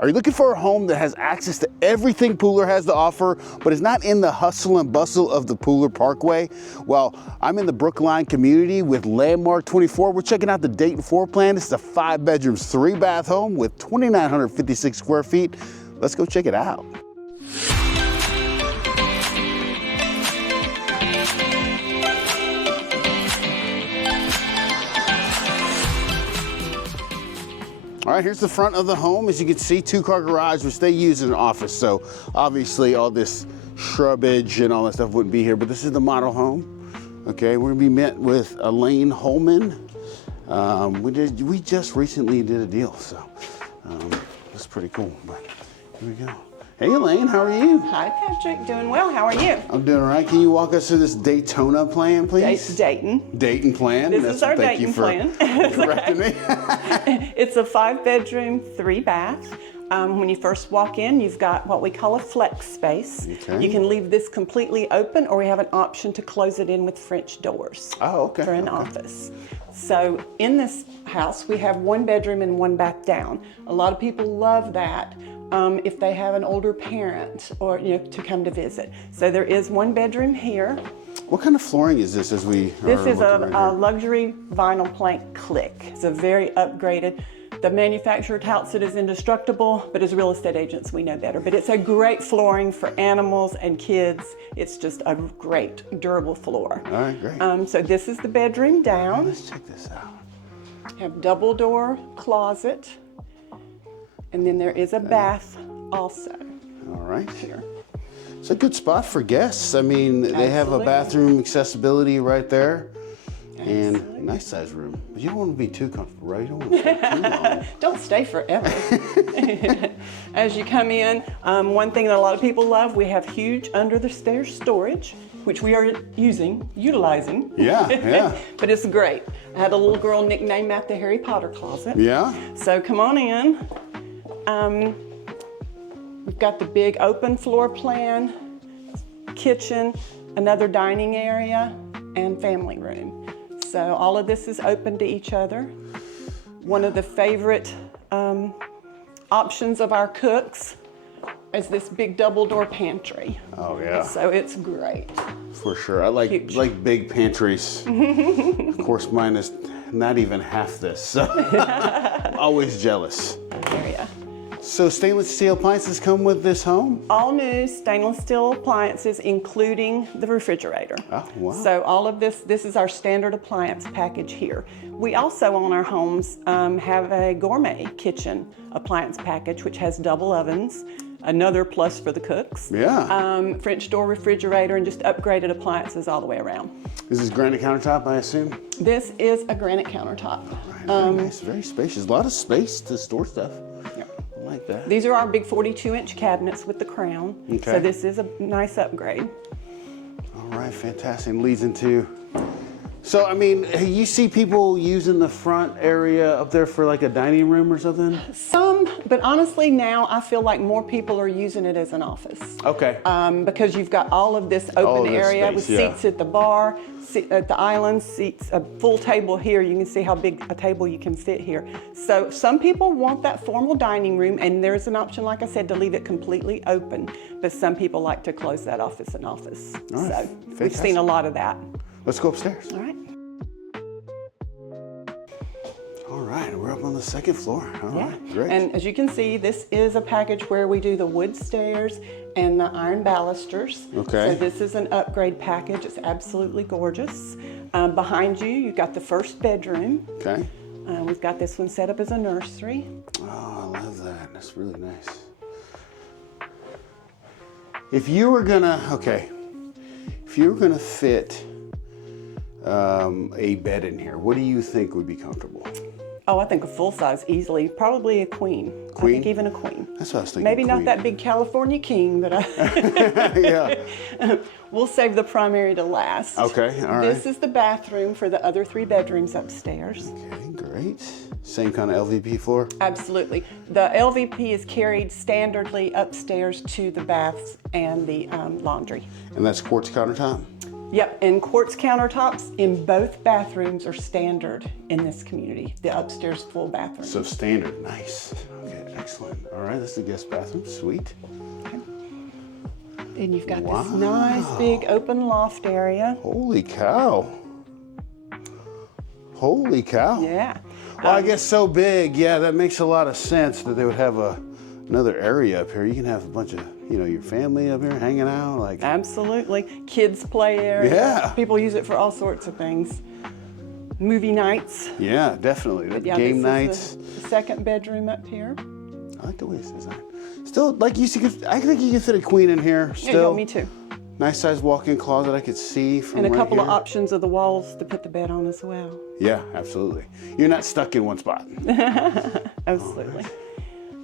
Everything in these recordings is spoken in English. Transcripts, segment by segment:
Are you looking for a home that has access to everything Pooler has to offer, but is not in the hustle and bustle of the Pooler Parkway? Well, I'm in the Brookline community with Landmark 24. We're checking out the Dayton floor plan. It's a 5-bedroom, 3-bath home with 2,956 square feet. Let's go check it out. All right, here's the front of the home. As you can see, 2-car garage, which they use as an office. So obviously all this shrubbage and all that stuff wouldn't be here, but this is the model home. Okay, we're gonna be met with Elaine Holman. We just recently did a deal, so that's pretty cool, but here we go. Hey Elaine, how are you? Hi Patrick, doing well, how are you? I'm doing all right. Can you walk us through this Daytona plan, please? Dayton. Dayton plan. This is our Dayton plan. Correcting me. It's a 5-bedroom, 3-bath. When you first walk in, you've got what we call a flex space. Okay. You can leave this completely open, or we have an option to close it in with French doors. Oh, okay. For an office. So in this house, we have 1 bedroom and 1 bath down. A lot of people love that. If they have an older parent or to come to visit. So there is 1 bedroom here. What kind of flooring is this as we This is a luxury vinyl plank click. It's a very upgraded. The manufacturer touts it as indestructible, but as real estate agents, we know better. But it's a great flooring for animals and kids. It's just a great, durable floor. All right, great. So this is the bedroom down. Let's check this out. Have double door closet. And then there is a bath also. All right. Here. It's a good spot for guests. I mean, they have a Absolutely. bathroom accessibility right there. Absolutely. And a nice size room. But you don't want to be too comfortable, right? You don't want to stay too long. Don't stay forever. As you come in, one thing that a lot of people love, we have huge under the stairs storage, which we are utilizing. Yeah, yeah. But it's great. I had a little girl nickname that the Harry Potter closet. Yeah? So come on in. We've got the big open floor plan, kitchen, another dining area, and family room. So all of this is open to each other. One of the favorite options of our cooks is this big double door pantry. Oh, yeah. So it's great. For sure. I like big pantries. Of course, mine is not even half this, so always jealous. Area. So stainless steel appliances come with this home? All new stainless steel appliances, including the refrigerator. Oh, wow. So all of this is our standard appliance package here. We also on our homes have a gourmet kitchen appliance package, which has double ovens, another plus for the cooks. Yeah. French door refrigerator, and just upgraded appliances all the way around. Is this granite countertop, I assume? This is a granite countertop. Right, very nice, very spacious. A lot of space to store stuff. Yep. I like that. These are our big 42-inch cabinets with the crown. Okay. So this is a nice upgrade. All right, fantastic. Leads into, so I mean, you see people using the front area up there for like a dining room or something? Some, but honestly now I feel like more people are using it as an office. Okay. Because you've got all of this open this area space, with yeah. seats at the bar, at the island, seats, a full table here. You can see how big a table you can fit here. So some people want that formal dining room, and there's an option, like I said, to leave it completely open. But some people like to close that off as an office. All right, So we've fantastic. seen a lot of that. Let's go upstairs. All right. All right, we're up on the second floor. All right, great. And as you can see, this is a package where we do the wood stairs and the iron balusters. Okay. So this is an upgrade package. It's absolutely gorgeous. Behind you, you've got the first bedroom. Okay. We've got this one set up as a nursery. Oh, I love that. That's really nice. If you were gonna fit a bed in here, what do you think would be comfortable? Oh, I think a full size easily, probably a queen. Queen? I think even a queen. That's what I was thinking. Maybe not queen. that big California king, but Yeah. we'll save the primary to last. Okay, all right. This is the bathroom for the other 3 bedrooms upstairs. Okay, great. Same kind of LVP floor? Absolutely. The LVP is carried standardly upstairs to the baths and the laundry. And that's quartz countertop? Yep, and quartz countertops in both bathrooms are standard in this community, the upstairs full bathroom. So standard, nice. Okay, Excellent. All right, this is the guest bathroom. Sweet. And you've got this nice big open loft area. Holy cow. Holy cow. Yeah. Well, I guess so big. Yeah, that makes a lot of sense that they would have another area up here. You can have a bunch of, your family up here hanging out. Like. Absolutely. Kids play area. Yeah. People use it for all sorts of things. Movie nights. Yeah, definitely. Yeah, Game this nights. Is the second bedroom up here. I like the way it's designed. Still, like I think you could fit a queen in here. Still. Yeah, me too. Nice sized walk-in closet I could see from And a right couple of here. options of the walls to put the bed on as well. Yeah, absolutely. You're not stuck in one spot. Absolutely.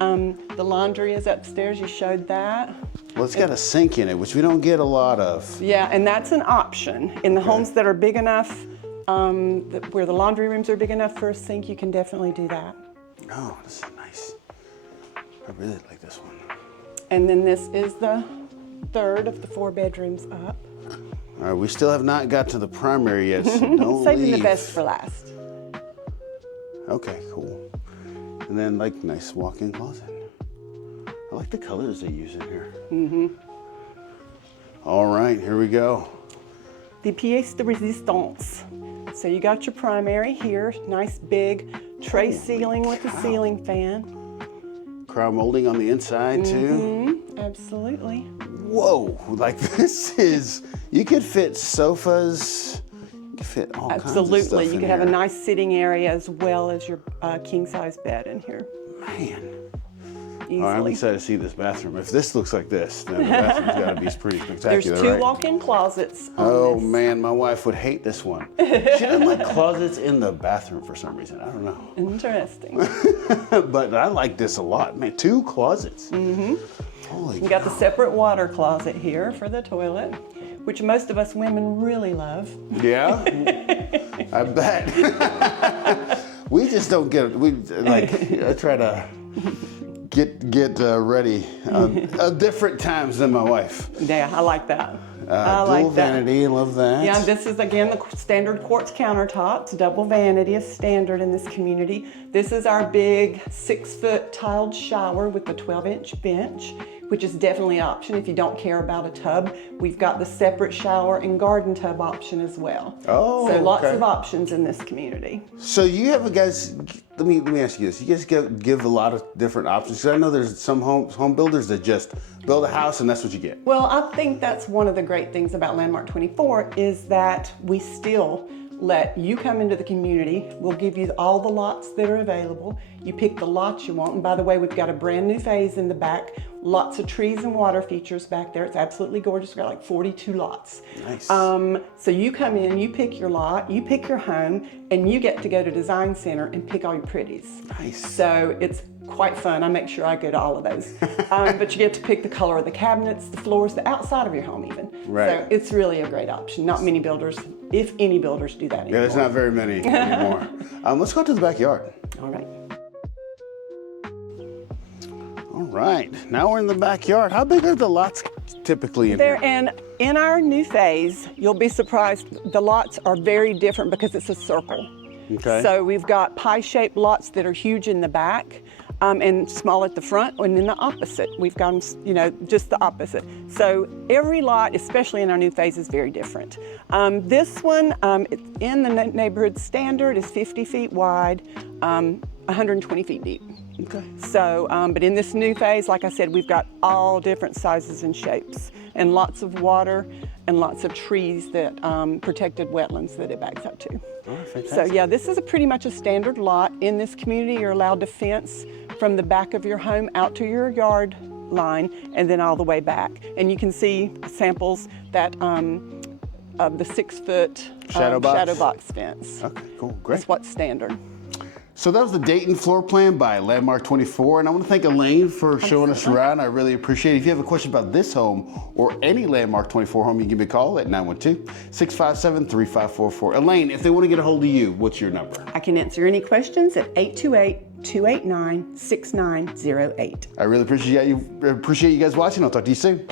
The laundry is upstairs. You showed that. Well, it's got a sink in it, which we don't get a lot of. Yeah, and that's an option. In the homes that are big enough, where the laundry rooms are big enough for a sink, you can definitely do that. Oh, this is nice. I really like this one. And then this is the third of the 4 bedrooms up. All right, we still have not got to the primary yet, so don't Saving leave. the best for last. Okay, cool. And then, nice walk-in closet. I like the colors they use in here. Mm-hmm. All right, here we go. The pièce de résistance. So you got your primary here, nice big tray ceiling with a ceiling fan. Crown molding on the inside, too. Absolutely. Whoa, this is, you could fit sofas, you could fit all kinds of stuff Absolutely. You in could have a here. nice sitting area as well as your king-size bed in here. Man. Easily. All right, I'm excited to see this bathroom. If this looks like this, then the bathroom's got to be pretty spectacular, There's 2 right? walk-in closets on Oh this. man, my wife would hate this one. She doesn't like closets in the bathroom for some reason. I don't know. Interesting. But I like this a lot. Man, 2 closets. Mm-hmm. Holy You got cow. the separate water closet here for the toilet, which most of us women really love. Yeah? I bet. We just don't get I try to get ready at different times than my wife. Yeah, I like that. Dual vanity, love that. Yeah, this is again the standard quartz countertops. Double vanity is standard in this community. This is our big 6-foot tiled shower with the 12-inch bench, which is definitely an option if you don't care about a tub. We've got the separate shower and garden tub option as well. Oh, so lots okay. of options in this community. So you have guys, let me ask you this. You guys give a lot of different options. 'Cause I know there's some home builders that just build a house and that's what you get. Well, I think that's one of the great things about Landmark 24 is that we still let you come into the community. We'll give you all the lots that are available. You pick the lots you want. And by the way, we've got a brand new phase in the back. Lots of trees and water features back there. It's absolutely gorgeous. We've got like 42 lots. Nice. So you come in, you pick your lot, you pick your home, and you get to go to Design Center and pick all your pretties. Nice. So it's quite fun. I make sure I go to all of those. But you get to pick the color of the cabinets, the floors, the outside of your home even. Right. So it's really a great option. Not many builders, if any builders, do that anymore. Yeah, there's not very many anymore. Let's go to the backyard. All right. All right, now we're in the backyard. How big are the lots typically in here? And in our new phase, you'll be surprised, the lots are very different because it's a circle. Okay. So we've got pie-shaped lots that are huge in the back and small at the front, and then the opposite. We've got them, just the opposite. So every lot, especially in our new phase, is very different. This one, it's in the neighborhood standard, is 50 feet wide, 120 feet deep. Okay. So, but in this new phase, like I said, we've got all different sizes and shapes, and lots of water and lots of trees that protected wetlands that it backs up to. Oh, fantastic. So yeah, this is pretty much a standard lot. In this community, you're allowed to fence from the back of your home out to your yard line and then all the way back. And you can see samples that of the 6-foot Shadow box fence. Okay, cool, great. That's what's standard. So that was the Dayton floor plan by Landmark 24, and I want to thank Elaine for showing us around. I really appreciate it. If you have a question about this home or any Landmark 24 home, you can give me a call at 912-657-3544. Elaine, if they want to get a hold of you, what's your number? I can answer any questions at 828-289-6908. I really appreciate you guys watching. I'll talk to you soon.